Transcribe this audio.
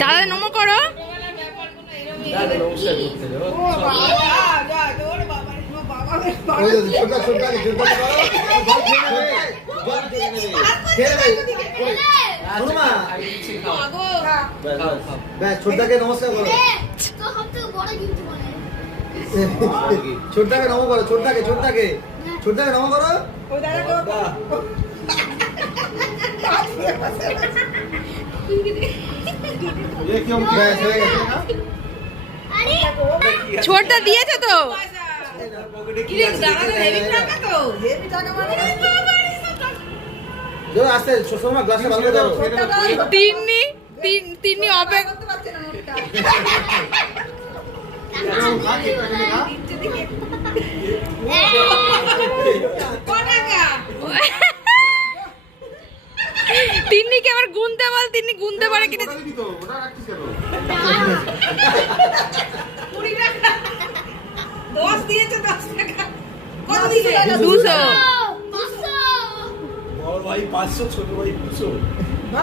দাদা নমো করো। ছোটদাকে নমস্কার করো, ছোটদাকে নমো করো, ছোটদাকে ছোটদাকে ছোটদাকে নমো করো। ছোটদা দিয়েছে তো। আস্তে সময় গ্লাসে ভালো দাও। তিন্নি অপেক্ষা তিন্নিকে আবার গুনতে বল, তিন্নি গুনতে পারে কিনা। 10 দিয়েছে, 10 টাকা কত দিলে? 200। বড় ভাই 500, ছোট ভাই 200।